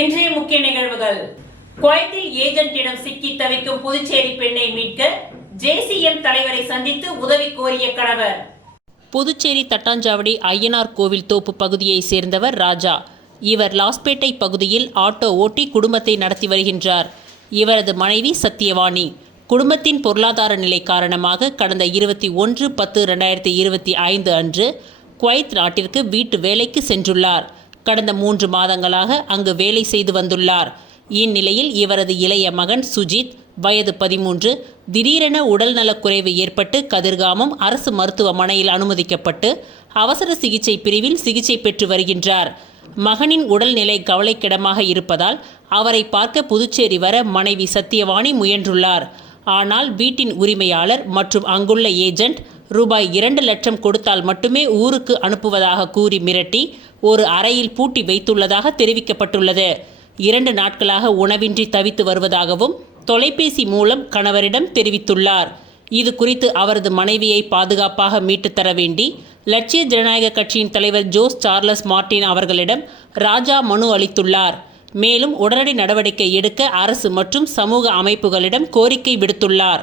இன்றைய முக்கிய நிகழ்வுகள். குவைத்தில் ஏஜென்ட்டிடம் சிக்கி தவிக்கும் புதுச்சேரி பெண்ணை மீட்க JCM தலைவரை சந்தித்து உதவி கோரிய கணவர். புதுச்சேரி தட்டாஞ்சாவடி ஐயனார் கோவில் தோப்பு பகுதியைச் சேர்ந்தவர் ராஜா. இவர் லாஸ்பேட்டை பகுதியில் ஆட்டோ ஓட்டி குடும்பத்தை நடத்தி வருகின்றார். இவரது மனைவி சத்தியவாணி. குடும்பத்தின் பொருளாதார நிலை காரணமாக கடந்த 21/10/2025 அன்று குவைத் நாட்டிற்கு வீட்டு வேலைக்கு சென்றுள்ளார். கடந்த 3 மாதங்களாக அங்கு வேலை செய்து வந்துள்ளார். இந்நிலையில் இவரது இளைய மகன் சுஜித், வயது 13, திடீரென உடல்நலக்குறைவு ஏற்பட்டு கதிர்காமம் அரசு மருத்துவமனையில் அனுமதிக்கப்பட்டு அவசர சிகிச்சை பிரிவில் சிகிச்சை பெற்று வருகின்றார். மகனின் உடல்நிலை கவலைக்கிடமாக இருப்பதால் அவரை பார்க்க புதுச்சேரி வர மனைவி சத்தியவாணி முயன்றுள்ளார். ஆனால் வீட்டின் உரிமையாளர் மற்றும் அங்குள்ள ஏஜென்ட் ரூபாய் 2 லட்சம் கொடுத்தால் மட்டுமே ஊருக்கு அனுப்புவதாக கூறி மிரட்டி ஒரு அறையில் பூட்டி வைத்துள்ளதாக தெரிவிக்கப்பட்டுள்ளது. 2 நாட்களாக உணவின்றி தவித்து வருவதாகவும் தொலைபேசி மூலம் கணவரிடம் தெரிவித்துள்ளார். இது குறித்து அவரது மனைவியை பாதுகாப்பாக மீட்டு தர வேண்டி லட்சிய ஜனநாயக கட்சியின் தலைவர் ஜோஸ் சார்லஸ் மார்டின் அவர்களிடம் ராஜா மனு அளித்துள்ளார். மேலும் உடனடி நடவடிக்கை எடுக்க அரசு மற்றும் சமூக அமைப்புகளிடம் கோரிக்கை விடுத்துள்ளார்.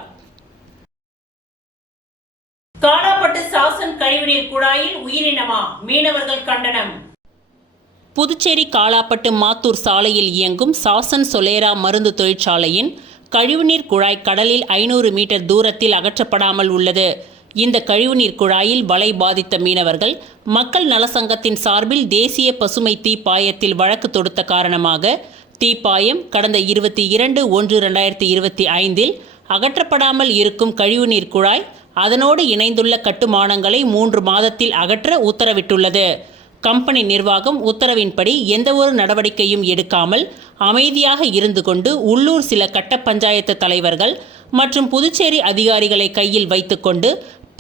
காலாப்பட்டு சாசன் கழிவுநீர் குழாயில் உயிரினமா? மீனவர்கள் கண்டனம். புதுச்சேரி காலாப்பட்டு மாத்தூர் சாலையில் இயங்கும் சாசன் சொலேரா மருந்து தொழிற்சாலையின் கழிவுநீர் குழாய் கடலில் 500 மீட்டர் தூரத்தில் அகற்றப்படாமல் உள்ளது. இந்த கழிவுநீர் குழாயில் வலை பாதித்த மீனவர்கள் மக்கள் நலசங்கத்தின் சார்பில் தேசிய பசுமை தீப்பாயத்தில் வழக்கு தொடுத்த காரணமாக தீப்பாயம் கடந்த 22/1/2025 அகற்றப்படாமல் இருக்கும் கழிவுநீர் குழாய் அதனோடு இணைந்துள்ள கட்டுமானங்களை 3 மாதத்தில் அகற்ற உத்தரவிட்டுள்ளது. கம்பெனி நிர்வாகம் உத்தரவின்படி எந்தவொரு நடவடிக்கையும் எடுக்காமல் அமைதியாக இருந்து கொண்டு உள்ளூர் சில கட்ட பஞ்சாயத்து தலைவர்கள் மற்றும் புதுச்சேரி அதிகாரிகளை கையில் வைத்துக்கொண்டு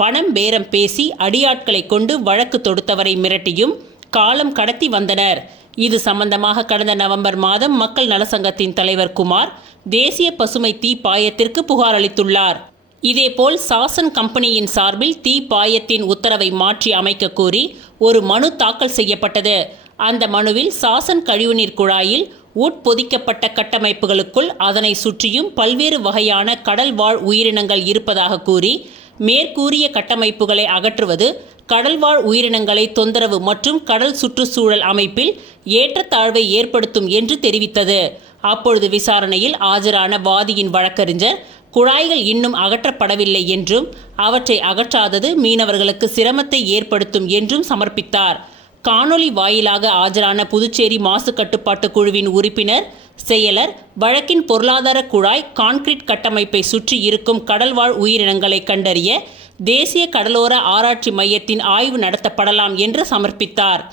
பணம் பேரம் பேசி அடியாட்களை கொண்டு வழக்கு தொடுத்தவரை மிரட்டியும் காலம் கடத்தி வந்தனர். இது சம்பந்தமாக கடந்த நவம்பர் மாதம் மக்கள் நலசங்கத்தின் தலைவர் குமார் தேசிய பசுமை தீப்பாயத்திற்கு புகார் அளித்துள்ளார். இதேபோல் சாசன் கம்பெனியின் சார்பில் தீப்பாயத்தின் உத்தரவை மாற்றி அமைக்க கோரி ஒரு மனு தாக்கல் செய்யப்பட்டது. அந்த மனுவில் சாசன் கழிவுநீர் குழாயில் உட்பொதிக்கப்பட்ட கட்டமைப்புகளுக்குள் அதனை சுற்றியும் பல்வேறு வகையான கடல் வாழ் உயிரினங்கள் இருப்பதாக கூறி மேற்கூறிய கட்டமைப்புகளை அகற்றுவது கடல்வாழ் உயிரினங்களை தொந்தரவு மற்றும் கடல் சுற்றுச்சூழல் அமைப்பில் ஏற்றத்தாழ்வை ஏற்படுத்தும் என்று தெரிவித்தது. அப்பொழுது விசாரணையில் ஆஜரான வாதியின் வழக்கறிஞர் குழாய்கள் இன்னும் அகற்றப்படவில்லை என்றும் அவற்றை அகற்றாதது மீனவர்களுக்கு சிரமத்தை ஏற்படுத்தும் என்றும் சமர்ப்பித்தார். காணொலி வாயிலாக ஆஜரான புதுச்சேரி மாசு கட்டுப்பாட்டு குழுவின் உறுப்பினர் செயலர் வழக்கின் பொருளாதார குழாய் கான்கிரீட் கட்டமைப்பை சுற்றி இருக்கும் கடல்வாழ் உயிரினங்களை கண்டறிய தேசிய கடலோர ஆராய்ச்சி மையத்தின் ஆய்வு நடத்தப்படலாம் என்று சமர்ப்பித்தார்.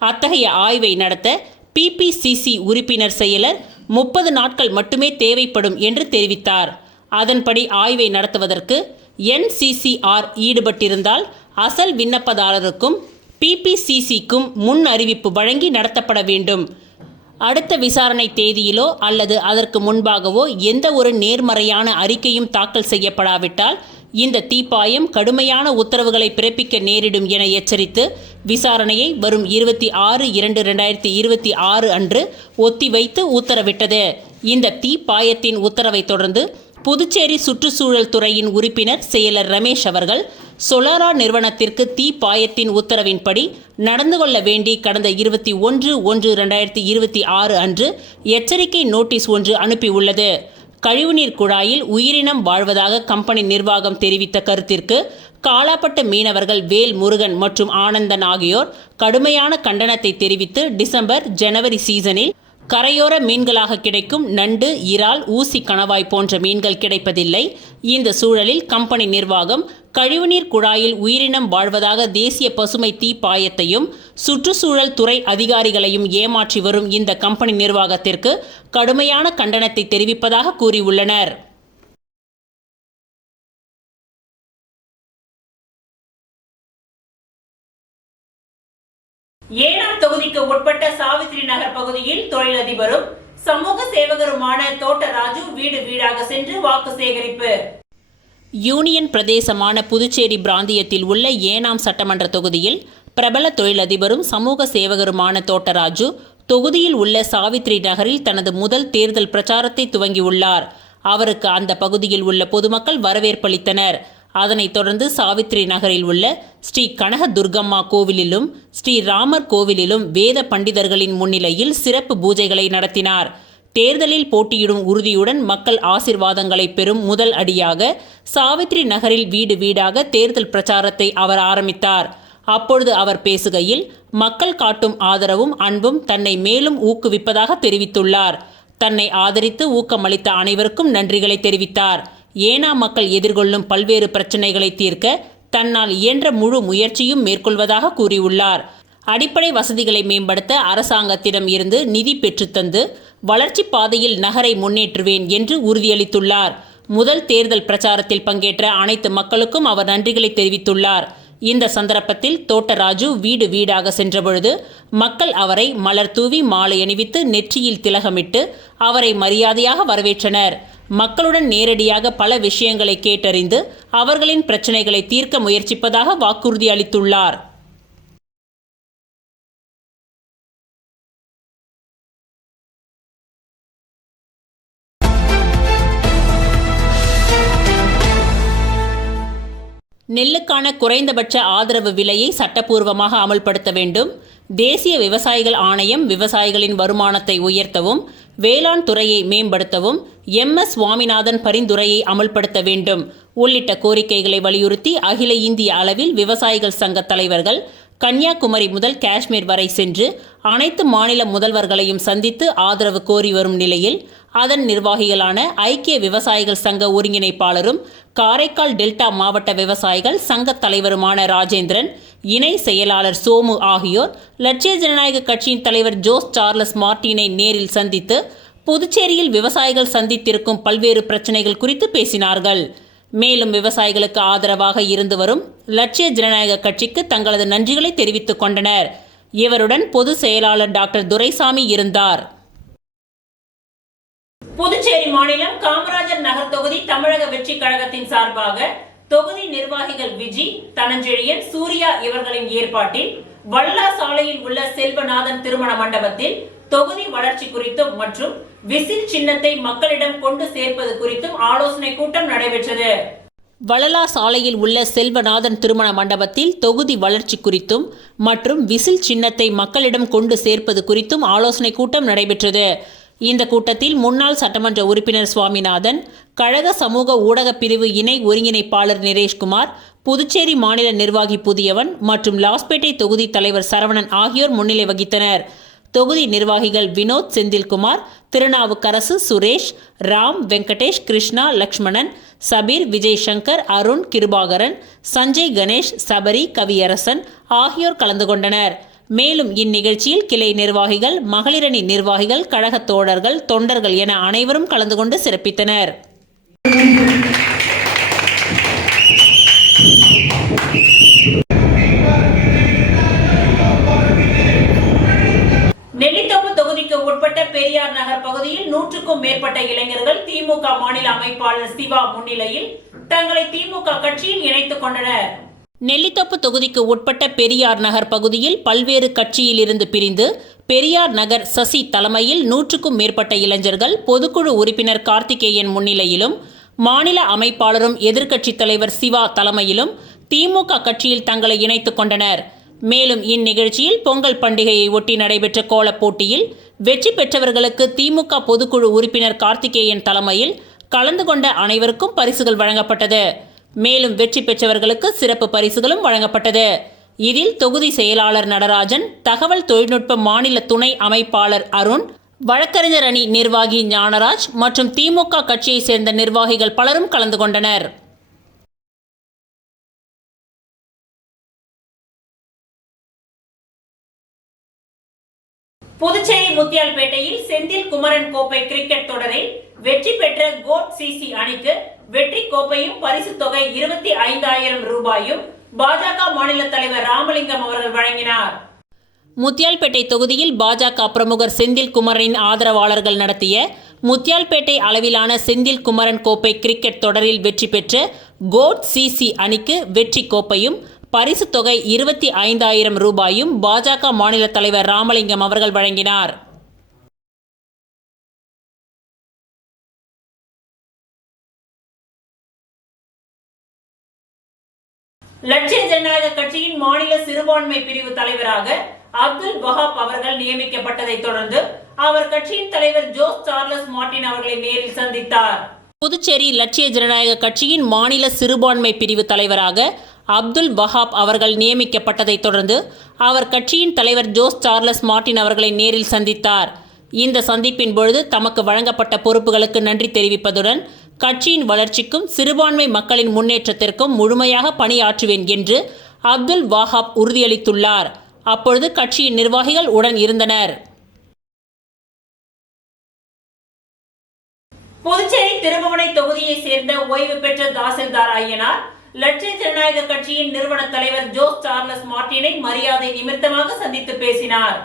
அத்தகைய ஆய்வை நடத்த PPCC உறுப்பினர் செயலர் 30 நாட்கள் மட்டுமே தேவைப்படும் என்று தெரிவித்தார். அதன்படி ஆய்வை நடத்துவதற்கு NCCR ஈடுபட்டிருந்தால் அசல் விண்ணப்பதாரருக்கும் PPCCக்கும் முன் அறிவிப்பு வழங்கி நடத்தப்பட வேண்டும். அடுத்த விசாரணை தேதியிலோ அல்லது அதற்கு முன்பாகவோ எந்த ஒரு நேர்மறையான அறிக்கையும் தாக்கல் செய்யப்படாவிட்டால் இந்த தீப்பாயம் கடுமையான உத்தரவுகளை பிறப்பிக்க நேரிடும் என எச்சரித்து விசாரணையை வரும் 26/2/2026 அன்று ஒத்திவைத்து உத்தரவிட்டது. இந்த தீப்பாயத்தின் உத்தரவை தொடர்ந்து புதுச்சேரி சுற்றுச்சூழல் துறையின் உறுப்பினர் செயலர் ரமேஷ் அவர்கள் சொலாரா நிறுவனத்திற்கு தீப்பாயத்தின் உத்தரவின்படி நடந்து கொள்ள வேண்டி கடந்த 21/1/2026 அன்று எச்சரிக்கை நோட்டீஸ் ஒன்று அனுப்பியுள்ளது. கழிவுநீர் குழாயில் உயிரினம் வாழ்வதாக கம்பெனி நிர்வாகம் தெரிவித்த கருத்திற்கு காலாப்பட்டு மீனவர்கள் வேல் முருகன் மற்றும் ஆனந்தன் ஆகியோர் கடுமையான கண்டனத்தை தெரிவித்து டிசம்பர் ஜனவரி சீசனில் கரையோர மீன்களாக கிடைக்கும் நண்டு, இறால், ஊசி கணவாய் போன்ற மீன்கள் கிடைப்பதில்லை. இந்த சூழலில் கம்பெனி நிர்வாகம் கழிவுநீர் குழாயில் உயிரினம் வாழ்வதாக தேசிய பசுமை தீப்பாயத்தையும் சுற்றுச்சூழல் துறை அதிகாரிகளையும் ஏமாற்றி வரும் இந்த கம்பெனி நிர்வாகத்திற்கு கடுமையான கண்டனத்தை தெரிவிப்பதாக கூறியுள்ளனர். ஏனாம் தொகுதிக்கு உட்பட்ட சாவித்ரி நகர் பகுதியில் தொழிலதிபரும் சமூக சேவகருமான தோட்டராஜு வீடு வீடாக சென்று வாக்கு சேகரிப்பு. யூனியன் பிரதேசமான புதுச்சேரி பிராந்தியத்தில் உள்ள ஏனாம் சட்டமன்ற தொகுதியில் பிரபல தொழிலதிபரும் சமூக சேவகருமான தோட்டராஜு தொகுதியில் உள்ள சாவித்ரி நகரில் தனது முதல் தேர்தல் பிரச்சாரத்தை துவங்கியுள்ளார். அவருக்கு அந்த பகுதியில் உள்ள பொதுமக்கள் வரவேற்பளித்தனர். அதனைத் தொடர்ந்து சாவித்ரி நகரில் உள்ள ஸ்ரீ கனக துர்கம்மா கோவிலிலும் ஸ்ரீ ராமர் கோவிலிலும் வேத பண்டிதர்களின் முன்னிலையில் சிறப்பு பூஜைகளை நடத்தினார். தேர்தலில் போட்டியிடும் உறுதியுடன் மக்கள் ஆசிர்வாதங்களை பெறும் முதல் அடியாக சாவித்ரி நகரில் வீடு வீடாக தேர்தல் பிரச்சாரத்தை அவர் ஆரம்பித்தார். அப்பொழுது அவர் பேசுகையில், மக்கள் காட்டும் ஆதரவும் அன்பும் தன்னை மேலும் ஊக்குவிப்பதாக தெரிவித்துள்ளார். தன்னை ஆதரித்து ஊக்கமளித்த அனைவருக்கும் நன்றிகளை தெரிவித்தார். ஏனா மக்கள் எதிர்கொள்ளும் பல்வேறு பிரச்சனைகளை தீர்க்க தன்னால் இயன்ற முழு முயற்சியும் மேற்கொள்வதாக கூறியுள்ளார். அடிப்படை வசதிகளை மேம்படுத்த அரசாங்கத்திடம் இருந்து நிதி பெற்றுத்தந்து வளர்ச்சி பாதையில் நகரை முன்னேற்றுவேன் என்று உறுதியளித்துள்ளார். முதல் தேர்தல் பிரச்சாரத்தில் பங்கேற்ற அனைத்து மக்களுக்கும் அவர் நன்றிகளை தெரிவித்துள்ளார். இந்த சந்தர்ப்பத்தில் தோட்டராஜு வீடு வீடாக சென்றபொழுது மக்கள் அவரை மலர் தூவி மாலை அணிவித்து நெற்றியில் திலகமிட்டு அவரை மரியாதையாக வரவேற்றனர். மக்களுடன் நேரடியாக பல விஷயங்களை கேட்டறிந்து அவர்களின் பிரச்சனைகளை தீர்க்க முயற்சிப்பதாக வாக்குறுதி அளித்துள்ளார். நெல்லுக்கான குறைந்தபட்ச ஆதரவு விலையை சட்டப்பூர்வமாக அமல்படுத்த வேண்டும். தேசிய விவசாயிகள் ஆணையம் விவசாயிகளின் வருமானத்தை உயர்த்தவும் வேளாண் துறையை மேம்படுத்தவும் MS சுவாமிநாதன் பரிந்துரையை அமல்படுத்த வேண்டும் உள்ளிட்ட கோரிக்கைகளை வலியுறுத்தி அகில இந்திய அளவில் விவசாயிகள் சங்க தலைவர்கள் கன்னியாகுமரி முதல் காஷ்மீர் வரை சென்று அனைத்து மாநில முதல்வர்களையும் சந்தித்து ஆதரவு கோரி வரும் நிலையில் அதன் நிர்வாகிகளான ஐக்கிய விவசாயிகள் சங்க ஒருங்கிணைப்பாளரும் காரைக்கால் டெல்டா மாவட்ட விவசாயிகள் சங்க தலைவருமான ராஜேந்திரன், இணை செயலாளர் சோமு ஆகியோர் லட்சிய ஜனநாயக கட்சியின் தலைவர் ஜோஸ் சார்லஸ் மார்டினை நேரில் சந்தித்து புதுச்சேரியில் விவசாயிகள் சந்தித்திருக்கும் பல்வேறு பிரச்சனைகள் குறித்து பேசினார்கள். மேலும் விவசாயிகளுக்கு ஆதரவாக இருந்து வரும் லட்சிய ஜனநாயக கட்சிக்கு தங்களது நன்றிகளை தெரிவித்துக் கொண்டனர். இவருடன் பொதுச் செயலாளர் டாக்டர் துரைசாமி இருந்தார். புதுச்சேரி மாநிலம் காமராஜர் நகர் தொகுதி தமிழக வெற்றி கழகத்தின் சார்பாக தொகுதி நிர்வாகிகள் விஜி, தனஞ்செழியன், சூர்யா இவர்களின் ஏற்பாட்டில் வள்ளா சாலையில் உள்ள செல்வநாதன் திருமண மண்டபத்தில் தொகுதி வளர்ச்சி குறித்தும் மற்றும் விசில் சின்னத்தை மக்களிடம் கொண்டு சேர்ப்பது குறித்தும் ஆலோசனை கூட்டம் நடைபெற்றது. வளலா சாலையில் உள்ள செல்வநாதன் திருமண மண்டபத்தில் தொகுதி வளர்ச்சி குறித்தும் மற்றும் விசில் சின்னத்தை மக்களிடம் கொண்டு சேர்ப்பது குறித்தும் ஆலோசனை கூட்டம் நடைபெற்றது. இந்த கூட்டத்தில் முன்னாள் சட்டமன்ற உறுப்பினர் சுவாமிநாதன், கழக சமூக ஊடக பிரிவு இணை ஒருங்கிணைப்பாளர் நிரேஷ்குமார், புதுச்சேரி மாநில நிர்வாகி புதியவன் மற்றும் லாஸ்பேட்டை தொகுதி தலைவர் சரவணன் ஆகியோர் முன்னிலை வகித்தனர். தொகுதி நிர்வாகிகள் வினோத், செந்தில்குமார், திருநாவுக்கரசு, சுரேஷ், ராம், வெங்கடேஷ், கிருஷ்ணா, லக்ஷ்மணன், சபீர், விஜய் சங்கர், அருண், கிருபாகரன், சஞ்சய், கணேஷ், சபரி, கவியரசன் ஆகியோர் கலந்து கொண்டனர். மேலும் இந்நிகழ்ச்சியில் கிளை நிர்வாகிகள், மகளிரணி நிர்வாகிகள், கழக தோழர்கள், தொண்டர்கள் என அனைவரும் கலந்து கொண்டு சிறப்பித்தனர். நெல்லித்தோப்பு தொகுதிக்கு உட்பட்ட பெரியார் நகர் பகுதியில் 100க்கும் மேற்பட்ட இளைஞர்கள் திமுக மாநில அமைப்பாளர் சிவா முன்னிலையில் தங்களை திமுக கட்சியில் இணைத்துக் கொண்டனர். நெல்லித்தோப்பு தொகுதிக்கு உட்பட்ட பெரியார் நகர் பகுதியில் பல்வேறு கட்சியில் இருந்து பிரிந்து பெரியார் நகர் சசி தலைமையில் 100க்கும் மேற்பட்ட இளைஞர்கள் பொதுக்குழு உறுப்பினர் கார்த்திகேயன் முன்னிலையிலும் மாநில அமைப்பாளரும் எதிர்க்கட்சித் தலைவர் சிவா தலைமையிலும் திமுக கட்சியில் தங்களை இணைத்துக் கொண்டனர். மேலும் இந்நிகழ்ச்சியில் பொங்கல் பண்டிகையை ஒட்டி நடைபெற்ற கோலப் போட்டியில் வெற்றி பெற்றவர்களுக்கு திமுக பொதுக்குழு உறுப்பினர் கார்த்திகேயன் தலைமையில் கலந்து கொண்ட அனைவருக்கும் பரிசுகள் வழங்கப்பட்டது. மேலும் வெற்றி பெற்றவர்களுக்கு சிறப்பு பரிசுகளும் வழங்கப்பட்டது. இதில் தொகுதி செயலாளர் நடராஜன், தகவல் தொழில்நுட்ப மாநில துணை அமைப்பாளர் அருண், வழக்கறிஞர் அணி நிர்வாகி ஞானராஜ் மற்றும் திமுக கட்சியை சேர்ந்த நிர்வாகிகள் பலரும் கலந்து கொண்டனர். புதுச்சேரி முத்தியால்பேட்டையில் செந்தில் குமரன் கோப்பை கிரிக்கெட் தொடரில் வெற்றி பெற்ற கோட் சிசி அணிக்கு வெற்றி கோப்பையும் பரிசு தொகை 25,000 ரூபாயும் பாஜக மாநில தலைவர் ராமலிங்கம் அவர்கள் வழங்கினார். முத்தியால்பேட்டை தொகுதியில் பாஜக பிரமுகர் செந்தில் குமரனின் ஆதரவாளர்கள் நடத்திய முத்தியால்பேட்டை அளவிலான செந்தில் குமரன் கோப்பை கிரிக்கெட் தொடரில் வெற்றி பெற்ற கோட் சிசி அணிக்கு வெற்றி கோப்பையும் பரிசு தொகை 25,000 ரூபாயும் பாஜக மாநில தலைவர் ராமலிங்கம் அவர்கள் வழங்கினார். லட்சிய ஜனநாயக கட்சியின் மாநில சிறுபான்மை பிரிவு தலைவராக அப்துல் வஹாப் அவர்கள் நியமிக்கப்பட்டதை தொடர்ந்து அவர் கட்சியின் தலைவர் ஜோஸ் சார்லஸ் மார்டின் அவர்களை நேரில் சந்தித்தார். புதுச்சேரி லட்சிய ஜனநாயக கட்சியின் மாநில சிறுபான்மை பிரிவு தலைவராக அப்துல் வஹாப் அவர்கள் நியமிக்கப்பட்டதை தொடர்ந்து அவர் கட்சியின் தலைவர் ஜோஸ் சார்லஸ் மார்டின் அவர்களை நேரில் சந்தித்தார். இந்த சந்திப்பின் பொழுது தமக்கு வழங்கப்பட்ட பொறுப்புகளுக்கு நன்றி தெரிவிப்பதுடன் கட்சியின் வளர்ச்சிக்கும் சிறுபான்மை மக்களின் முன்னேற்றத்திற்கும் முழுமையாக பணியாற்றுவேன் என்று அப்துல் வஹாப் உறுதியளித்துள்ளார். அப்பொழுது கட்சியின் நிர்வாகிகள் உடன் இருந்தனர். புதுச்சேரி திருபுவனை தொகுதியை சேர்ந்த ஓய்வு பெற்ற தாசில்தார் ஐயனார் லட்சிய ஜனநாயக கட்சியின் நிறுவன தலைவர் ஜோஸ் சார்லஸ் மார்டினை மரியாதை நிமித்தமாக சந்தித்து பேசினார்.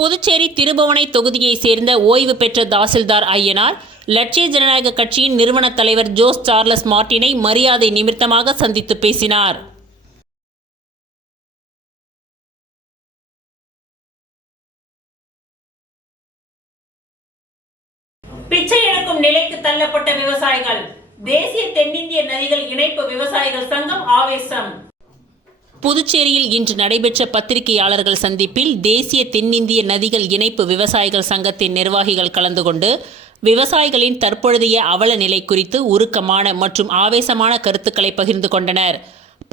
புதுச்சேரி திருபுவனை தொகுதியை சேர்ந்த ஓய்வு பெற்ற தாசில்தார் ஐயனார் லட்சிய ஜனநாயக கட்சியின் நிறுவன தலைவர் ஜோஸ் சார்லஸ் மார்டினை மரியாதை நிமித்தமாக சந்தித்து பேசினார். பிச்சை எடுக்கும் நிலைக்கு தள்ளப்பட்ட விவசாயிகள். தேசிய தென்னிந்திய நதிகள் இணைப்பு விவசாயிகள் சங்கம் ஆவேசம். புதுச்சேரியில் இன்று நடைபெற்ற பத்திரிகையாளர்கள் சந்திப்பில் தேசிய தென்னிந்திய நதிகள் இணைப்பு விவசாயிகள் சங்கத்தின் நிர்வாகிகள் கலந்து கொண்டு விவசாயிகளின் தற்பொழுதைய அவல நிலை குறித்து உருக்கமான மற்றும் ஆவேசமான கருத்துக்களை பகிர்ந்து கொண்டனர்.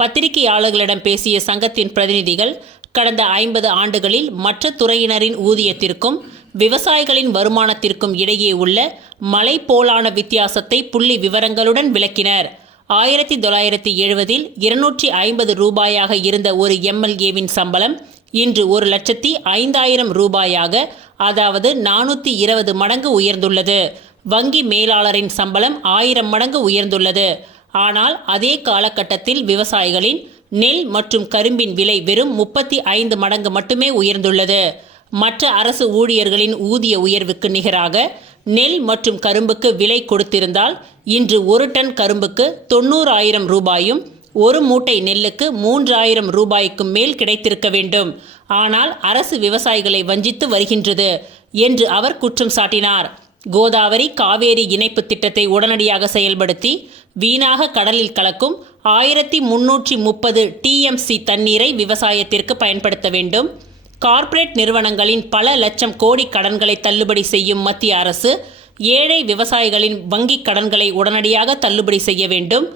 பத்திரிகையாளர்களிடம் பேசிய சங்கத்தின் பிரதிநிதிகள் கடந்த 50 ஆண்டுகளில் மற்ற துறையினரின் ஊதியத்திற்கும் விவசாயிகளின் வருமானத்திற்கும் இடையே உள்ள மலை போலான வித்தியாசத்தை புள்ளி விவரங்களுடன் விளக்கினர். 1970 250 ரூபாயாக இருந்த ஒரு MLAவின் சம்பளம் இன்று 1,05,000 ரூபாயாக, அதாவது 420 மடங்கு உயர்ந்துள்ளது. வங்கி மேலாளரின் சம்பளம் 1000 மடங்கு உயர்ந்துள்ளது. ஆனால் அதே காலகட்டத்தில் விவசாயிகளின் நெல் மற்றும் கரும்பின் விலை வெறும் 35 மடங்கு மட்டுமே உயர்ந்துள்ளது. மற்ற அரசு ஊழியர்களின் ஊதிய உயர்வுக்கு நிகராக நெல் மற்றும் கரும்புக்கு விலை கொடுத்திருந்தால் இன்று 1 டன் கரும்புக்கு 90,000 ரூபாயும் 1 மூட்டை நெல்லுக்கு 3,000 ரூபாய்க்கும் மேல் கிடைத்திருக்க வேண்டும். ஆனால் அரசு விவசாயிகளை வஞ்சித்து வருகின்றது என்று அவர் குற்றம் சாட்டினார். கோதாவரி காவேரி இணைப்பு திட்டத்தை உடனடியாக செயல்படுத்தி வீணாக கடலில் கலக்கும் 1330 TMC தண்ணீரை விவசாயத்திற்கு பயன்படுத்த வேண்டும். கார்ப்பரேட் நிறுவனங்களின் பல லட்சம் கோடி கடன்களை தள்ளுபடி செய்யும் மத்திய அரசு ஏழை விவசாயிகளின் வங்கிக் கடன்களை உடனடியாக தள்ளுபடி செய்ய வேண்டும்.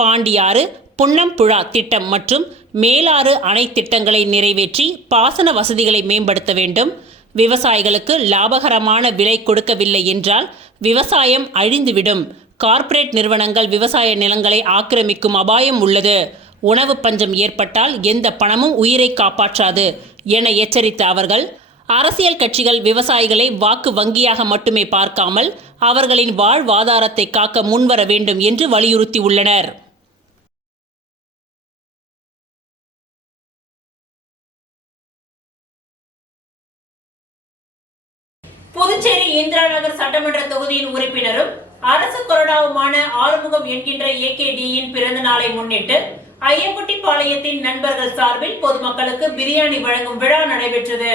பாண்டியாறு புன்னம்புழா திட்டம் மற்றும் மேலாறு அணை திட்டங்களை நிறைவேற்றி பாசன வசதிகளை மேம்படுத்த வேண்டும். விவசாயிகளுக்கு லாபகரமான விலை கொடுக்கவில்லை என்றால் விவசாயம் அழிந்துவிடும். கார்ப்பரேட் நிறுவனங்கள் விவசாய நிலங்களை ஆக்கிரமிக்கும் அபாயம் உள்ளது. உணவு பஞ்சம் ஏற்பட்டால் எந்த பணமும் உயிரை காப்பாற்றாது என எச்சரித்த அவர்கள் அரசியல் கட்சிகள் விவசாயிகளை வாக்கு வங்கியாக மட்டுமே பார்க்காமல் அவர்களின் வாழ்வாதாரத்தை காக்க முன்வர வேண்டும் என்று வலியுறுத்தியுள்ளனர். புதுச்சேரி இந்திரா நகர் சட்டமன்ற தொகுதியின் உறுப்பினரும் அரசு கொறடாவுமான ஆறுமுகம் என்கின்ற AKDயின் பிறந்த நாளை முன்னிட்டு ஐயங்குட்டிப்பாளையத்தின் நண்பர்கள் சார்பில் பொதுமக்களுக்கு பிரியாணி வழங்கும் விழா நடைபெற்றது.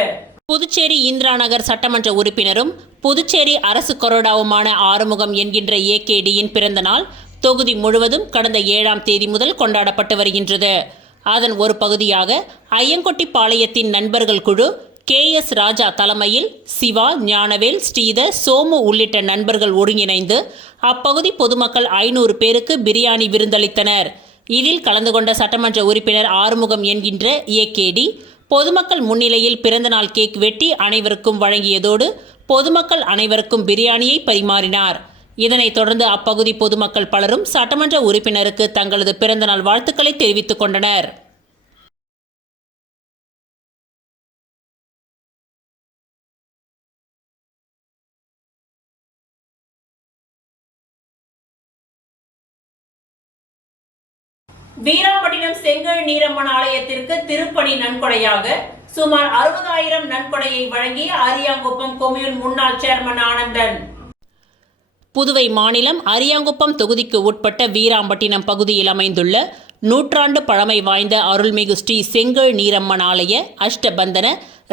புதுச்சேரி இந்திரா நகர் சட்டமன்ற உறுப்பினரும் புதுச்சேரி அரசு கொறடாவுமான ஆறுமுகம் என்கின்ற AKDயின் பிறந்த நாள் தொகுதி முழுவதும் கடந்த 7ஆம் தேதி முதல் கொண்டாடப்பட்டு வருகின்றது. அதன் ஒரு பகுதியாக ஐயங்குட்டிப்பாளையத்தின் நண்பர்கள் குழு KS ராஜா தலைமையில் சிவா, ஞானவேல், ஸ்ரீதர், சோமு உள்ளிட்ட நண்பர்கள் ஒருங்கிணைந்து அப்பகுதி பொதுமக்கள் 500 பேருக்கு பிரியாணி விருந்தளித்தனர். இதில் கலந்து கொண்ட சட்டமன்ற உறுப்பினர் ஆறுமுகம் என்கின்ற AKD பொதுமக்கள் முன்னிலையில் பிறந்தநாள் கேக் வெட்டி அனைவருக்கும் வழங்கியதோடு பொதுமக்கள் அனைவருக்கும் பிரியாணியை பரிமாறினார். இதனைத் தொடர்ந்து அப்பகுதி பொதுமக்கள் பலரும் சட்டமன்ற உறுப்பினருக்கு தங்களது பிறந்தநாள் வாழ்த்துக்களை தெரிவித்துக் கொண்டனர். வீராம்பட்டினம் செங்கல் நீரம்மன் ஆலயத்திற்கு திருப்பணி நன்கொடையாக சுமார் 60,000 நன்கொடையை வழங்கிய அரியாங்குப்பம் கொம்யூன் முன்னாள் சேர்மன் ஆனந்தன். புதுவை மாநிலம் அரியாங்குப்பம் தொகுதிக்கு உட்பட்ட வீராம்பட்டினம் பகுதியில் அமைந்துள்ள நூற்றாண்டு பழமை வாய்ந்த அருள்மிகு ஸ்ரீ செங்கல் நீரம்மன் ஆலய அஷ்டபந்தன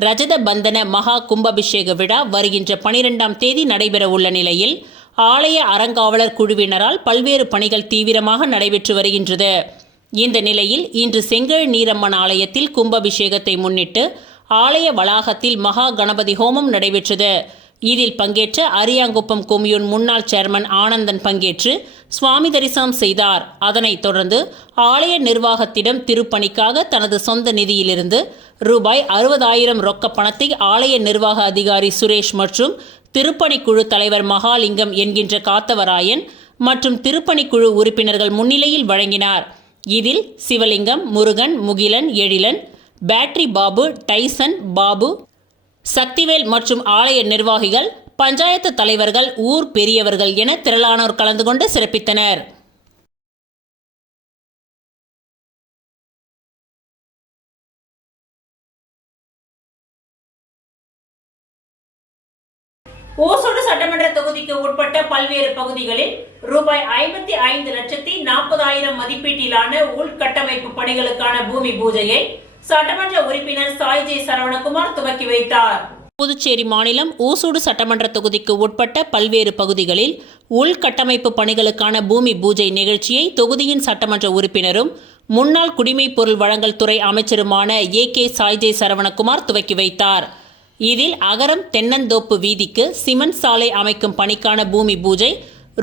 ரஜத பந்தன மகா கும்பாபிஷேக விழா வருகின்ற 12ஆம் தேதி நடைபெறவுள்ள நிலையில் ஆலய அறங்காவலர் குழுவினரால் பல்வேறு பணிகள் தீவிரமாக நடைபெற்று வருகின்றது. இந்த நிலையில் இன்று செங்கல் நீரம்மன் ஆலயத்தில் கும்பாபிஷேகத்தை முன்னிட்டு ஆலய வளாகத்தில் மகா கணபதி ஹோமம் நடைபெற்றது. இதில் பங்கேற்ற அரியாங்குப்பம் கொம்யூன் முன்னாள் சேர்மன் ஆனந்தன் பங்கேற்று சுவாமி தரிசனம் செய்தார். அதனைத் தொடர்ந்து ஆலய நிர்வாகத்திடம் திருப்பணிக்காக தனது சொந்த நிதியிலிருந்து ரூபாய் 60,000 ரொக்க பணத்தை ஆலய நிர்வாக அதிகாரி சுரேஷ் மற்றும் திருப்பணிக்குழு தலைவர் மகாலிங்கம் என்கின்ற காத்தவராயன் மற்றும் திருப்பணிக்குழு உறுப்பினர்கள் முன்னிலையில் வழங்கினார். இதில் சிவலிங்கம், முருகன், முகிலன், எழிலன், பேட்டரி பாபு, டைசன், பாபு, சக்திவேல் மற்றும் ஆலய நிர்வாகிகள், பஞ்சாயத்து தலைவர்கள், ஊர் பெரியவர்கள் என திரளானோர் கலந்து கொண்டு சிறப்பித்தனர். ஓசூடு சட்டமன்ற தொகுதிக்கு உட்பட்ட பல்வேறு பகுதிகளில் ரூபாய் 55,40,000 மதிப்பீட்டிலான உள்கட்டமைப்பு பணிகளுக்கான பூமி பூஜையை சட்டமன்ற உறுப்பினர் சாய் ஜே சரவணகுமார் துவக்கி வைத்தார். புதுச்சேரி மாநிலம் ஓசூடு சட்டமன்ற தொகுதிக்கு உட்பட்ட பல்வேறு பகுதிகளில் உள்கட்டமைப்பு பணிகளுக்கான பூமி பூஜை நிகழ்ச்சியை தொகுதியின் சட்டமன்ற உறுப்பினரும் முன்னாள் குடிமைப் பொருள் வழங்கல் துறை அமைச்சருமான AK சாய் ஜே சரவணகுமார் துவக்கி வைத்தார். இதில் அகரம் தென்னந்தோப்பு வீதிக்கு சிமெண்ட் சாலை அமைக்கும் பணிக்கான பூமி பூஜை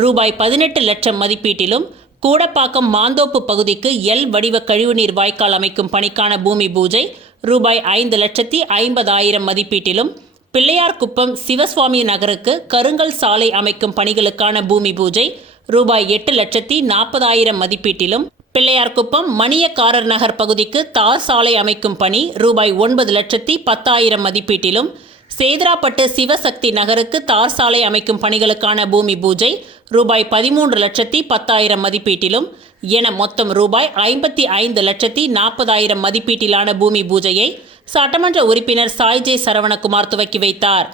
ரூபாய் 18 லட்சம் மதிப்பீட்டிலும், கூடப்பாக்கம் மாந்தோப்பு பகுதிக்கு எல் வடிவ கழிவுநீர் வாய்க்கால் அமைக்கும் பணிக்கான பூமி பூஜை ரூபாய் 5,50,000 மதிப்பீட்டிலும், பிள்ளையார்குப்பம் சிவசுவாமி நகருக்கு கருங்கல் சாலை அமைக்கும் பணிகளுக்கான பூமி பூஜை ரூபாய் 8,40,000 மதிப்பீட்டிலும், பிள்ளையார்குப்பம் மணியக்காரர் நகர் பகுதிக்கு தார் சாலை அமைக்கும் பணி ரூபாய் 9,10,000 மதிப்பீட்டிலும், சேதராப்பட்டு சிவசக்தி நகருக்கு தார் சாலை அமைக்கும் பணிகளுக்கான பூமி பூஜை ரூபாய் 13,10,000 மதிப்பீட்டிலும் என மொத்தம் ரூபாய் 55,40,000 மதிப்பீட்டிலான பூமி பூஜையை சட்டமன்ற உறுப்பினர் சாய் ஜே சரவணகுமார் துவக்கி வைத்தார்.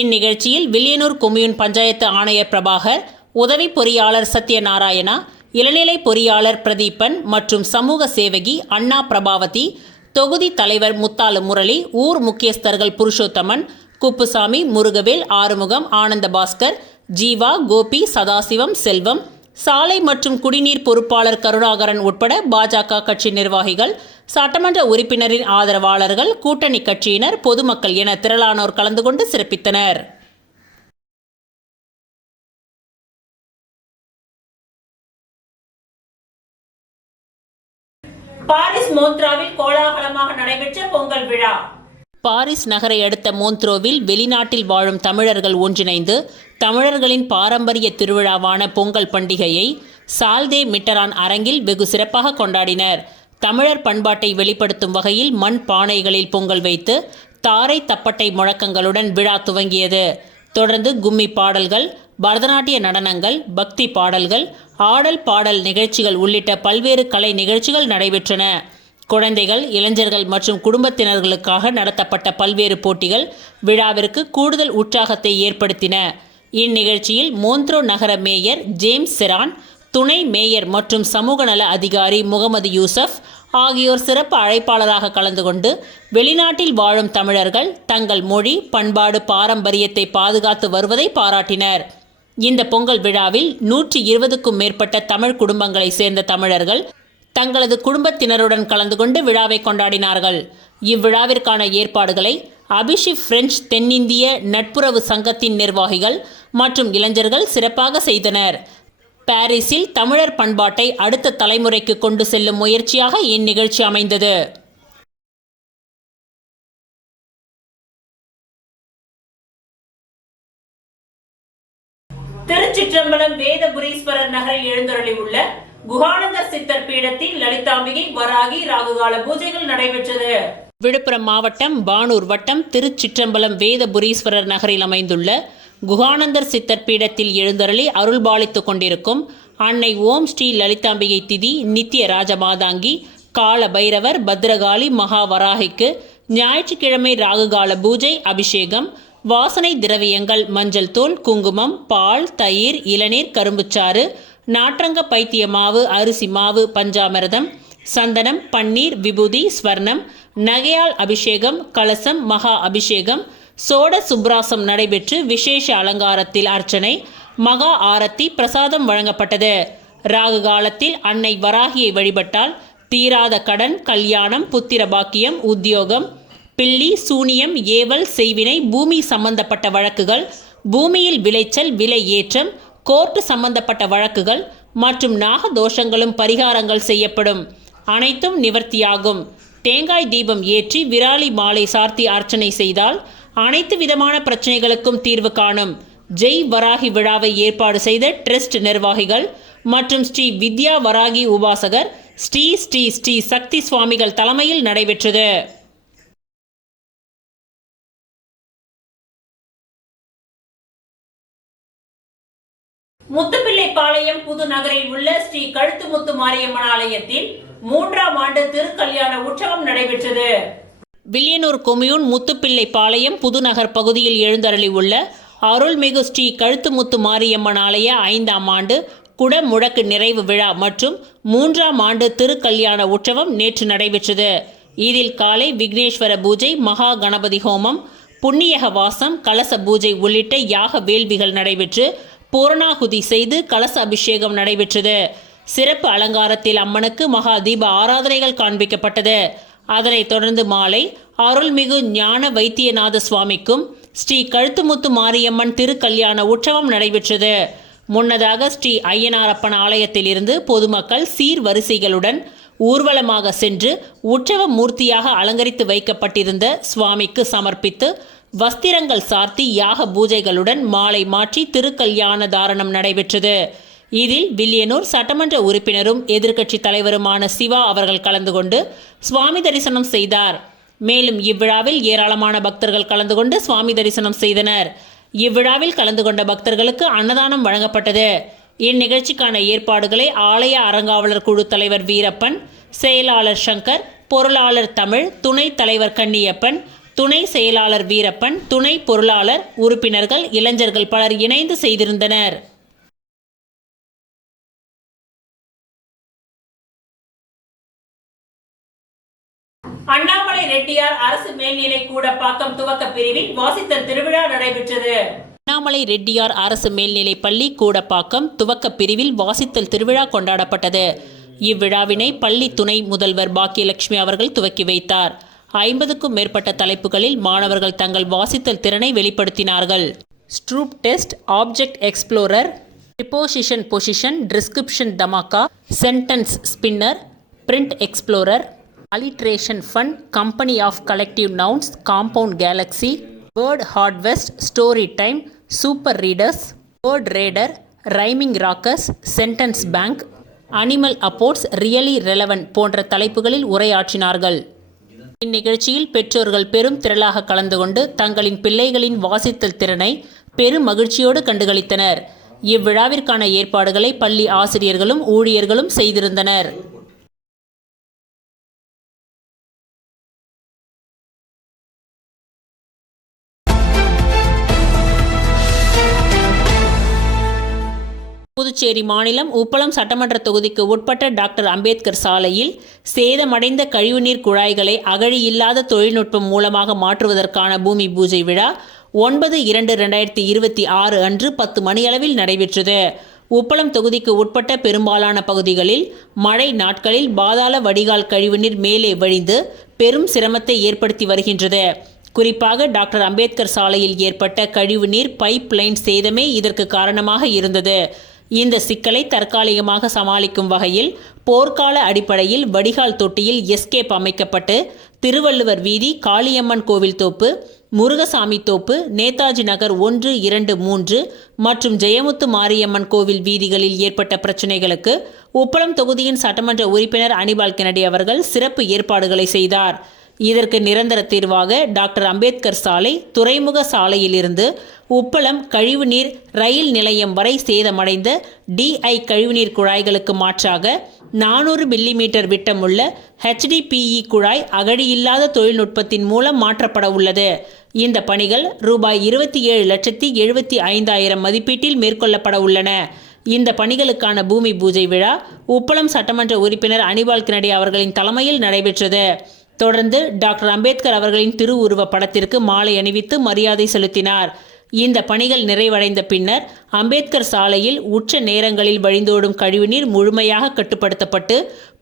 இந்நிகழ்ச்சியில் வில்லியனூர் கொம்யூன் பஞ்சாயத்து ஆணையர் பிரபாகர், உதவி பொறியாளர் சத்யநாராயணா, இளநிலை பொறியாளர் பிரதீபன் மற்றும் சமூக சேவகி அண்ணா பிரபாவதி, தொகுதி தலைவர் முத்தாலு முரளி, ஊர் முக்கியஸ்தர்கள் புருஷோத்தமன், குப்புசாமி, முருகவேல், ஆறுமுகம், ஆனந்த பாஸ்கர், ஜீவா, கோபி, சதாசிவம், செல்வம், சாலை மற்றும் குடிநீர் பொறுப்பாளர் கருணாகரன் உட்பட பாஜக கட்சி நிர்வாகிகள், சட்டமன்ற உறுப்பினரின் ஆதரவாளர்கள், கூட்டணி கட்சியினர், பொதுமக்கள் என திரளானோர் கலந்து கொண்டு சிறப்பித்தனர். பாரிஸ் மோந்த்ராவில் கோலாகலமாக நடைபெற்ற பொங்கல் விழா. பாரிஸ் நகரை அடுத்த மோந்த்ரோவில் வெளிநாட்டில் வாழும் தமிழர்கள் ஒன்றிணைந்து தமிழர்களின் பாரம்பரிய திருவிழாவான பொங்கல் பண்டிகையை சால்தே மிட்டரான் அரங்கில் வெகு சிறப்பாக கொண்டாடினர். தமிழர் பண்பாட்டை வெளிப்படுத்தும் வகையில் மண் பானைகளில் பொங்கல் வைத்து தாரை தப்பட்டை முழக்கங்களுடன் விழா துவங்கியது. தொடர்ந்து கும்மி பாடல்கள், பரதநாட்டிய நடனங்கள், பக்தி பாடல்கள், ஆடல் பாடல் நிகழ்ச்சிகள் உள்ளிட்ட பல்வேறு கலை நிகழ்ச்சிகள் நடைபெற்றன. குழந்தைகள், இளைஞர்கள் மற்றும் குடும்பத்தினர்களுக்காக நடத்தப்பட்ட பல்வேறு போட்டிகள் விழாவிற்கு கூடுதல் உற்சாகத்தை ஏற்படுத்தின. இந்நிகழ்ச்சியில் மோந்த்ரோ நகர மேயர் ஜேம்ஸ் செரான், துணை மேயர் மற்றும் சமூக நல அதிகாரி முகமது யூசப் ஆகியோர் சிறப்பு அழைப்பாளராக கலந்து கொண்டு வெளிநாட்டில் வாழும் தமிழர்கள் தங்கள் மொழி, பண்பாடு, பாரம்பரியத்தை பாதுகாத்து வருவதை பாராட்டினர். இந்த பொங்கல் விழாவில் 120க்கும் மேற்பட்ட தமிழ் குடும்பங்களை சேர்ந்த தமிழர்கள் தங்களது குடும்பத்தினருடன் கலந்து கொண்டு விழாவை கொண்டாடினார்கள். இவ்விழாவிற்கான ஏற்பாடுகளை அபிஷிப் பிரெஞ்சு தென்னிந்திய நட்புறவு சங்கத்தின் நிர்வாகிகள் மற்றும் இளைஞர்கள் சிறப்பாக செய்தனர். பாரிஸில் தமிழர் பண்பாட்டை அடுத்த தலைமுறைக்கு கொண்டு செல்லும் முயற்சியாக இந்நிகழ்ச்சி அமைந்தது. திருச்சிற்றம்பலம் வேதபுரீஸ்வரர் நகரில் எழுந்தருளியுள்ள குஹானந்தர் சித்தர் பீடத்தில் லலிதாம்பிகை, வராகி, ராகுகால பூஜைகள் நடைபெற்றது. விழுப்புரம் மாவட்டம் பானூர் வட்டம் திருச்சிற்றம்பலம் வேதபுரீஸ்வரர் நகரில் அமைந்துள்ள குஹானந்தர் சித்தர் பீடத்தில் எழுந்தருளி அருள்பாலித்து கொண்டிருக்கும் அன்னை ஓம் ஸ்ரீ லலிதாம்பிகை திதி, நித்திய ராஜமாதாங்கி, கால பைரவர், பத்ரகாளி, மகாவராகிக்கு ஞாயிற்றுக்கிழமை ராகுகால பூஜை, அபிஷேகம், வாசனை திரவியங்கள், மஞ்சள் தூள், குங்குமம், பால், தயிர், இளநீர், கரும்புச்சாறு, நாற்றங்க பைத்திய மாவு, அரிசி மாவு, பஞ்சாமிர்தம், சந்தனம், பன்னீர், விபூதி, ஸ்வர்ணம், நகையால் அபிஷேகம், கலசம், மகா அபிஷேகம், சோட சுப்ராசம் நடைபெற்று விசேஷ அலங்காரத்தில் அர்ச்சனை, மகா ஆரத்தி, பிரசாதம் வழங்கப்பட்டது. ராகு காலத்தில் அன்னை வராகியை வழிபட்டால் தீராத கடன், கல்யாணம், புத்திர பாக்கியம், உத்தியோகம், பில்லி, சூனியம், ஏவல், செய்வினை, பூமி சம்பந்தப்பட்ட வழக்குகள், பூமியில் விளைச்சல், விலை ஏற்றம், கோர்ட்டு சம்பந்தப்பட்ட வழக்குகள் மற்றும் நாக தோஷங்களும் பரிகாரங்கள் செய்யப்படும். அனைத்தும் நிவர்த்தியாகும். தேங்காய் தீபம் ஏற்றி விராலி மாலை சார்த்தி அர்ச்சனை செய்தால் அனைத்து விதமான பிரச்சனைகளுக்கும் தீர்வு காணும். ஜெய் வராகி விழாவை ஏற்பாடு செய்த ட்ரஸ்ட் நிர்வாகிகள் மற்றும் ஸ்ரீ வித்யா வராகி உபாசகர் ஸ்ரீ ஸ்ரீ ஸ்ரீ சக்தி சுவாமிகள் தலைமையில் நடைபெற்றது. முத்துப்பிள்ளைப்பாளையம் புதுநகரில் உள்ள ஸ்ரீ கழுத்துமுத்து மாரியம்மன் ஆலயத்தில் 3ஆம் ஆண்டு திருக்கல்யாண உற்சவம் நடைபெற்றது. வில்லியனூர் கொம்யூன் முத்துப்பிள்ளைப்பாளையம் புதுநகர் பகுதியில் எழுந்தருளி உள்ள அருள்மிகு ஸ்ரீ கழுத்துமுத்து மாரியம்மன் ஆலய 5ஆம் ஆண்டு குடமுழக்கு நிறைவு விழா மற்றும் 3ஆம் ஆண்டு திருக்கல்யாண உற்சவம் நேற்று நடைபெற்றது. இதில் காலை விக்னேஸ்வர பூஜை, மகா கணபதி ஹோமம், புண்ணியக வாசம், கலச பூஜை உள்ளிட்ட யாக வேள்விகள் நடைபெற்று பூரணாகுதி செய்து கலச அபிஷேகம் நடைபெற்றது. சிறப்பு அலங்காரத்தில் அம்மனுக்கு மகா தீப ஆராதனைகள் காண்பிக்கப்பட்டது. அதனைத் தொடர்ந்து மாலை அருள்மிகு ஞான வைத்தியநாத சுவாமிக்கும் ஸ்ரீ கழுத்துமுத்து மாரியம்மன் திருக்கல்யாண உற்சவம் நடைபெற்றது. முன்னதாக ஸ்ரீ ஐயனாரப்பன் ஆலயத்திலிருந்து பொதுமக்கள் சீர்வரிசைகளுடன் ஊர்வலமாக சென்று உற்சவ மூர்த்தியாக அலங்கரித்து வைக்கப்பட்டிருந்த சுவாமிக்கு சமர்ப்பித்து வஸ்திரங்கள் சார்த்தி யாக பூஜைகளுடன் மாலை மாற்றி திருக்கல்யாண தாரணம் நடைபெற்றது. இதில் வில்லியனூர் சட்டமன்ற உறுப்பினரும் எதிர்க்கட்சி தலைவருமான சிவா அவர்கள் கலந்து கொண்டு சுவாமி தரிசனம் செய்தார். மேலும் இவ்விழாவில் ஏராளமான பக்தர்கள் கலந்து கொண்டு சுவாமி தரிசனம் செய்தனர். இவ்விழாவில் கலந்து கொண்ட பக்தர்களுக்கு அன்னதானம் வழங்கப்பட்டது. இந்நிகழ்ச்சிக்கான ஏற்பாடுகளை ஆலய அறங்காவலர் குழு தலைவர் வீரப்பன், செயலாளர் சங்கர், பொருளாளர் தமிழ், துணைத் தலைவர் கன்னியப்பன், துணை செயலாளர் வீரப்பன், துணை பொருளாளர், உறுப்பினர்கள், இளைஞர்கள் பலர் இணைந்து செய்திருந்தனர். அண்ணாமலை ரெட்டியார் அரசு மேல்நிலை கூடப்பாக்கம் துவக்க பிரிவில் வாசித்தல் திருவிழா நடைபெற்றது. அண்ணாமலை ரெட்டியார் அரசு மேல்நிலை பள்ளி கூடப்பாக்கம் துவக்க பிரிவில் வாசித்தல் திருவிழா கொண்டாடப்பட்டது. இவ்விழாவினை பள்ளி துணை முதல்வர் பாக்கியலட்சுமி அவர்கள் துவக்கி வைத்தார். 50க்கும் மேற்பட்ட தலைப்புகளில் மாணவர்கள் தங்கள் வாசித்தல் திறனை வெளிப்படுத்தினார்கள். Stroop test, object explorer, preposition position, description dhamaka, sentence spinner, print explorer, alliteration fun, company of collective nouns, compound galaxy, word harvest, story time, super readers, word raider, rhyming rockers, sentence bank, animal அப்போர்ட்ஸ், really relevant போன்ற தலைப்புகளில் உரையாற்றினார்கள். இந்நிகழ்ச்சியில் பெற்றோர்கள் பெரும் திரளாக கலந்து கொண்டு தங்களின் பிள்ளைகளின் வாசித்தல் திறனை பெரும் மகிழ்ச்சியோடு கண்டுகளித்தனர். இவ்விழாவிற்கான ஏற்பாடுகளை பள்ளி ஆசிரியர்களும் ஊழியர்களும் செய்திருந்தனர். புதுச்சேரி மாநிலம் உப்பளம் சட்டமன்ற தொகுதிக்கு உட்பட்ட டாக்டர் அம்பேத்கர் சாலையில் சேதமடைந்த கழிவுநீர் குழாய்களை அகழி இல்லாத தொழில்நுட்பம் மூலமாக மாற்றுவதற்கான பூமி பூஜை விழா 9/2/2026 அன்று 10 மணியளவில் நடைபெற்றது. உப்பளம் தொகுதிக்கு உட்பட்ட பெரும்பாலான பகுதிகளில் மழை நாட்களில் பாதாள வடிகால் கழிவுநீர் மேலே வழிந்து பெரும் சிரமத்தை ஏற்படுத்தி வருகின்றது. குறிப்பாக டாக்டர் அம்பேத்கர் சாலையில் ஏற்பட்ட கழிவுநீர் பைப் லைன் சேதமே இதற்கு காரணமாக இருந்தது. இந்த சிக்கலை தற்காலிகமாக சமாளிக்கும் வகையில் போர்க்கால அடிப்படையில் வடிகால் தொட்டியில் எஸ்கேப் அமைக்கப்பட்டு திருவள்ளுவர் வீதி, காளியம்மன் கோவில் தோப்பு, முருகசாமி தோப்பு, நேதாஜி நகர் 1, 2, 3 மற்றும் ஜெயமுத்து மாரியம்மன் கோவில் வீதிகளில் ஏற்பட்ட பிரச்சினைகளுக்கு உப்பளம் தொகுதியின் சட்டமன்ற உறுப்பினர் அனிபால் கென்னடி அவர்கள் சிறப்பு ஏற்பாடுகளை செய்தார். இதற்கு நிரந்தர தீர்வாக டாக்டர் அம்பேத்கர் சாலை, துறைமுக சாலையிலிருந்து உப்பளம் கழிவுநீர் ரயில் நிலையம் வரை சேதமடைந்த DI கழிவுநீர் குழாய்களுக்கு மாற்றாக 400 மில்லிமீட்டர் விட்டமுள்ள HDPE குழாய் அகழியில்லாத தொழில்நுட்பத்தின் மூலம் மாற்றப்பட உள்ளது. இந்த பணிகள் ரூபாய் 27,75,000 மதிப்பீட்டில் மேற்கொள்ளப்பட உள்ளன. இந்த பணிகளுக்கான பூமி பூஜை விழா உப்பளம் சட்டமன்ற உறுப்பினர் அனிபால் கினடி அவர்களின் தலைமையில் நடைபெற்றது. தொடர்ந்து டாக்டர் அம்பேத்கர் அவர்களின் திருவுருவ படத்திற்கு மாலை அணிவித்து மரியாதை செலுத்தினார். இந்த பணிகள் நிறைவடைந்த பின்னர் அம்பேத்கர் சாலையில் உச்ச நேரங்களில் வழிந்தோடும் கழிவுநீர் முழுமையாக கட்டுப்படுத்தப்பட்டு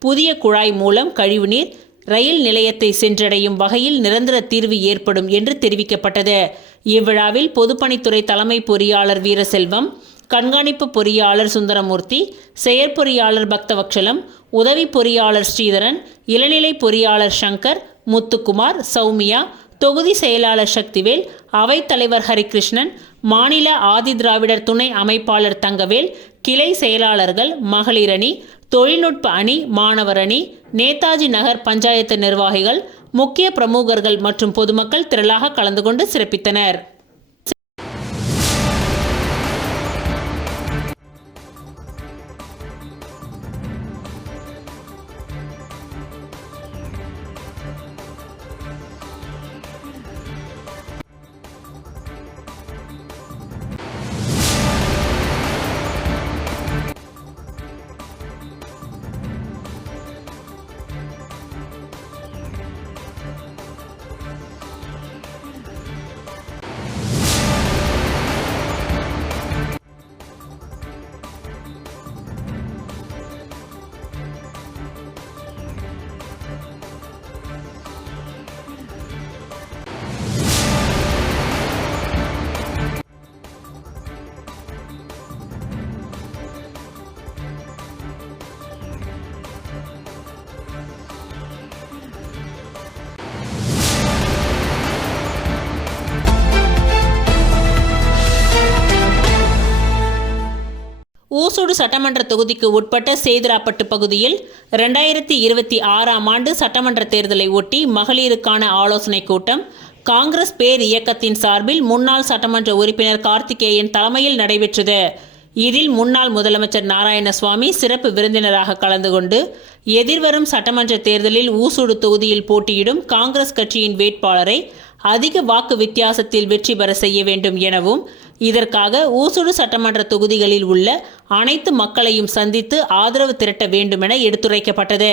புதிய குழாய் மூலம் கழிவுநீர் ரயில் நிலையத்தை சென்றடையும் வகையில் நிரந்தர தீர்வு ஏற்படும் என்று தெரிவிக்கப்பட்டது. இவ்விழாவில் பொதுப்பணித்துறை தலைமை பொறியாளர் வீரசெல்வம், கண்காணிப்பு பொறியாளர் சுந்தரமூர்த்தி, செயற்பொறியாளர் பக்தவக்ஷலம், உதவி பொறியாளர் ஸ்ரீதரன், இளநிலை பொறியாளர் சங்கர், முத்துக்குமார், சௌமியா, தொகுதி செயலாளர் சக்திவேல், அவைத்தலைவர் ஹரிகிருஷ்ணன், மாநில ஆதிதிராவிடர் துணை அமைப்பாளர் தங்கவேல், கிளை செயலாளர்கள், மகளிர் அணி, தொழில்நுட்ப அணி, மாணவர் அணி, நேதாஜி நகர் பஞ்சாயத்து நிர்வாகிகள், முக்கிய பிரமுகர்கள் மற்றும் பொதுமக்கள் திரளாக கலந்து கொண்டு சிறப்பித்தனர். ஊசுடு சட்டமன்ற தொகுதிக்கு உட்பட்ட சேதுராப்பட்டு பகுதியில் 2026ஆம் ஆண்டு சட்டமன்ற தேர்தலை ஒட்டி மகளிருக்கான ஆலோசனைக் கூட்டம் காங்கிரஸ் பேர் இயக்கத்தின் சார்பில் முன்னாள் சட்டமன்ற உறுப்பினர் கார்த்திகேயன் தலைமையில் நடைபெற்றது. இதில் முன்னாள் முதலமைச்சர் நாராயணசுவாமி சிறப்பு விருந்தினராக கலந்து கொண்டு எதிர்வரும் சட்டமன்ற தேர்தலில் ஊசுடு தொகுதியில் போட்டியிடும் காங்கிரஸ் கட்சியின் வேட்பாளரை அதிக வாக்கு வித்தியாசத்தில் வெற்றி பெற செய்ய வேண்டும் எனவும், இதற்காக ஊசுடு சட்டமன்ற தொகுதிகளில் உள்ள அனைத்து மக்களையும் சந்தித்து ஆதரவு திரட்ட வேண்டுமென எடுத்துரைக்கப்பட்டது.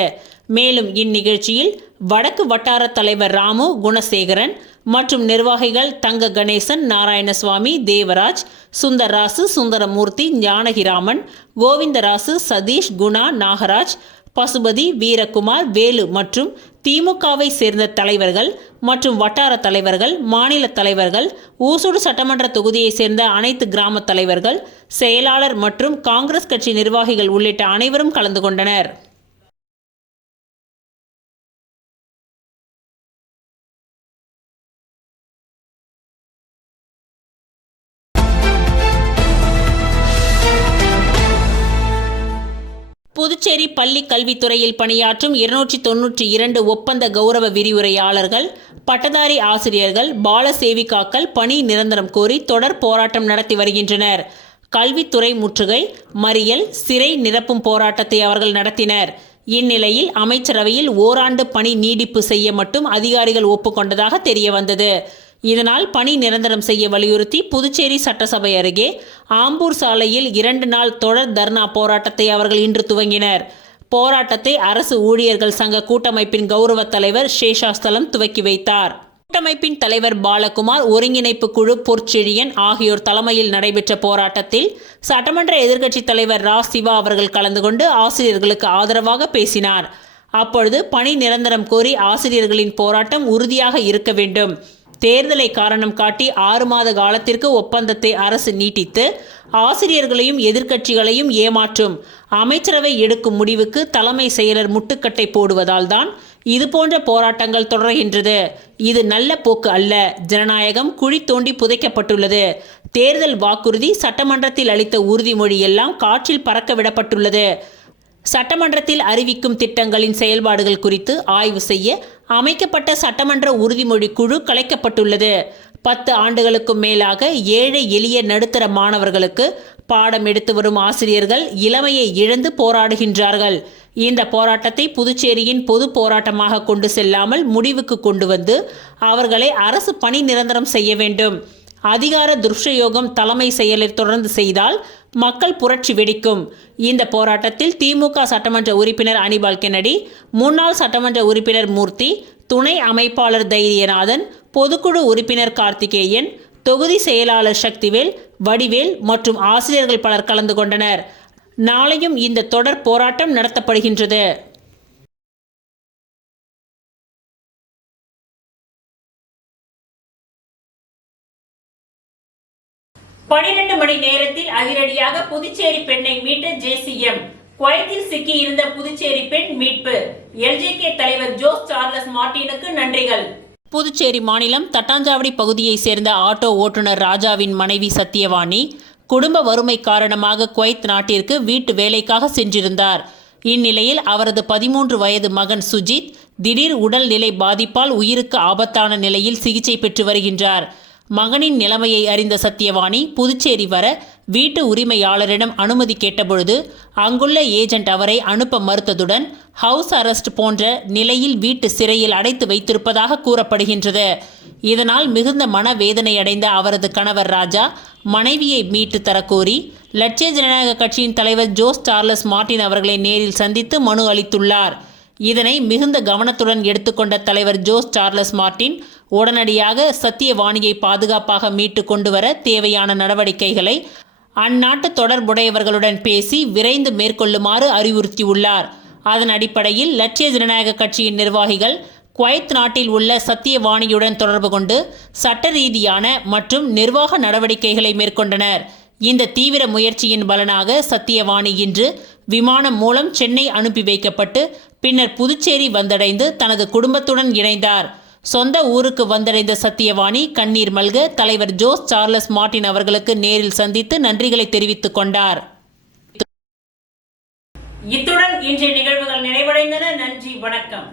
மேலும் இந்நிகழ்ச்சியில் வடக்கு வட்டார தலைவர் ராமு குணசேகரன் மற்றும் நிர்வாகிகள் தங்க கணேசன், நாராயணசுவாமி, தேவராஜ், சுந்தர்ராசு, சுந்தரமூர்த்தி, ஞானகிராமன், கோவிந்தராசு, சதீஷ், குணா, நாகராஜ், பசுபதி, வீரகுமார், வேலு மற்றும் திமுகவை சேர்ந்த தலைவர்கள் மற்றும் வட்டார தலைவர்கள், மாநில தலைவர்கள், ஊசுடு சட்டமன்ற தொகுதியை சேர்ந்த அனைத்து கிராம தலைவர்கள், செயலாளர் மற்றும் காங்கிரஸ் கட்சி நிர்வாகிகள் உள்ளிட்ட அனைவரும் கலந்து கொண்டனர். புதுச்சேரி பள்ளி கல்வித்துறையில் பணியாற்றும் 292 ஒப்பந்த கௌரவ விரிவுரையாளர்கள், பட்டதாரி ஆசிரியர்கள், பால சேவிகாக்கள் பணி நிரந்தரம் கோரி தொடர் போராட்டம் நடத்தி வருகின்றனர். கல்வித்துறை முற்றுகை, மறியல், சிறை நிரப்பும் போராட்டத்தை அவர்கள் நடத்தினர். இந்நிலையில் அமைச்சரவையில் ஓராண்டு பணி நீடிப்பு செய்ய மட்டும் அதிகாரிகள் ஒப்புக்கொண்டதாக தெரிய வந்தது. இதனால் பணி நிரந்தரம் செய்ய வலியுறுத்தி புதுச்சேரி சட்டசபை அருகே ஆம்பூர் சாலையில் 2 நாள் தொடர் தர்ணா போராட்டத்தை அவர்கள் இன்று துவங்கினர். போராட்டத்தை அரசு ஊழியர்கள் சங்க கூட்டமைப்பின் கௌரவ தலைவர் சேஷாஸ்தலம் துவக்கி வைத்தார். கூட்டமைப்பின் தலைவர் பாலகுமார், ஒருங்கிணைப்பு குழு பொற்செழியன் ஆகியோர் தலைமையில் நடைபெற்ற போராட்டத்தில் சட்டமன்ற எதிர்க்கட்சித் தலைவர் ரா சிவா அவர்கள் கலந்து கொண்டு ஆசிரியர்களுக்கு ஆதரவாக பேசினார். அப்பொழுது பணி நிரந்தரம் கோரி ஆசிரியர்களின் போராட்டம் உறுதியாக இருக்க வேண்டும், தேர்தலை காரணம் காட்டி 6 மாத காலத்திற்கு ஒப்பந்தத்தை அரசு நீட்டித்து ஆசிரியர்களையும் எதிர்க்கட்சிகளையும் ஏமாற்றும் அமைச்சரவை எடுக்கும் முடிவுக்கு தலைமை செயலர் முட்டுக்கட்டை போடுவதால் தான் இதுபோன்ற போராட்டங்கள் தொடர்கின்றது. இது நல்ல போக்கு அல்ல. ஜனநாயகம் குழி தோண்டி புதைக்கப்பட்டுள்ளது. தேர்தல் வாக்குறுதி, சட்டமன்றத்தில் அளித்த உறுதிமொழி எல்லாம் காற்றில் பறக்க விடப்பட்டுள்ளது. சட்டமன்றத்தில் அறிவிக்கும் திட்டங்களின் செயல்பாடுகள் குறித்து ஆய்வு செய்ய அமைக்கப்பட்ட சட்டமன்ற உறுதிமொழி குழு கலைக்கப்பட்டுள்ளது. 10 ஆண்டுகளுக்கும் மேலாக ஏழை எளிய நடுத்தர மாணவர்களுக்கு பாடம் எடுத்து வரும் ஆசிரியர்கள் இளமையை இழந்து போராடுகின்றார்கள். இந்த போராட்டத்தை புதுச்சேரியின் பொது போராட்டமாக கொண்டு செல்லாமல் முடிவுக்கு கொண்டு வந்து அவர்களை அரசு பணி நிரந்தரம் செய்ய வேண்டும். அதிகார துஷ்பிரயோகம் தலைமை செயலர் தொடர்ந்து செய்தால் மக்கள் புரட்சி வெடிக்கும். இந்த போராட்டத்தில் திமுக சட்டமன்ற உறுப்பினர் அனிபால் கென்னடி, முன்னாள் சட்டமன்ற உறுப்பினர் மூர்த்தி, துணை அமைப்பாளர் தைரியநாதன், பொதுக்குழு உறுப்பினர் கார்த்திகேயன், தொகுதி செயலாளர் சக்திவேல், வடிவேல் மற்றும் ஆசிரியர்கள் பலர் கலந்து கொண்டனர். நாளையும் இந்த தொடர் போராட்டம் நடத்தப்படுகின்றது. 12 மணி நேரத்தில் அதிரடியாக புதுச்சேரி பெண்ணை மீட்ட JCM. குவைத்தில் சிக்கியிருந்த புதுச்சேரி பெண் மீட்பு. LJK தலைவர் ஜோஸ் சார்லஸ் மார்டினுக்கு நன்றிகள். புதுச்சேரி மாநிலம் தட்டாஞ்சாவடி பகுதியைச் சேர்ந்த ஆட்டோ ஓட்டுநர் ராஜாவின் மனைவி சத்தியவாணி குடும்ப வறுமை காரணமாக குவைத் நாட்டிற்கு வீட்டு வேலைக்காக சென்றிருந்தார். இந்நிலையில் அவரது 13 வயது மகன் சுஜித் திடீர் உடல்நிலை பாதிப்பால் உயிருக்கு ஆபத்தான நிலையில் சிகிச்சை பெற்று வருகின்றார். மகனின் நிலைமையை அறிந்த சத்தியவாணி புதுச்சேரி வர வீட்டு உரிமையாளரிடம் அனுமதி கேட்டபொழுது அங்குள்ள ஏஜென்ட் அவரை அனுப்ப மறுத்ததுடன் ஹவுஸ் அரெஸ்ட் போன்ற நிலையில் வீட்டு சிறையில் அடைத்து வைத்திருப்பதாக கூறப்படுகின்றது. இதனால் மிகுந்த மனவேதனையடைந்த அவரது கணவர் ராஜா மனைவியை மீட்டு தரக்கோரி லட்சிய ஜனநாயக கட்சியின் தலைவர் ஜோஸ் சார்லஸ் மார்டின் அவர்களை நேரில் சந்தித்து மனு அளித்துள்ளார். இதனை மிகுந்த கவனத்துடன் எடுத்துக்கொண்ட தலைவர் ஜோஸ் சார்லஸ் மார்டின் உடனடியாக சத்தியவாணியை பாதுகாப்பாக மீட்டு கொண்டு வர தேவையான நடவடிக்கைகளை அந்நாட்டு தொடர்புடையவர்களுடன் பேசி விரைந்து மேற்கொள்ளுமாறு அறிவுறுத்தியுள்ளார். அதன் அடிப்படையில் லட்சிய ஜனநாயக கட்சியின் நிர்வாகிகள் குவைத் நாட்டில் உள்ள சத்தியவாணியுடன் தொடர்பு கொண்டு சட்ட ரீதியான மற்றும் நிர்வாக நடவடிக்கைகளை மேற்கொண்டனர். இந்த தீவிர முயற்சியின் பலனாக சத்தியவாணி இன்று விமானம் மூலம் சென்னை அனுப்பி வைக்கப்பட்டு பின்னர் புதுச்சேரி வந்தடைந்து தனது குடும்பத்துடன் இணைந்தார். சொந்த ஊருக்கு வந்தடைந்த சத்தியவாணி கண்ணீர் மல்க தலைவர் ஜோஸ் சார்லஸ் மார்டின் அவர்களுக்கு நேரில் சந்தித்து நன்றிகளை தெரிவித்துக் கொண்டார். இத்துடன் இன்றைய நிகழ்வுகள் நிறைவடைந்தன. நன்றி, வணக்கம்.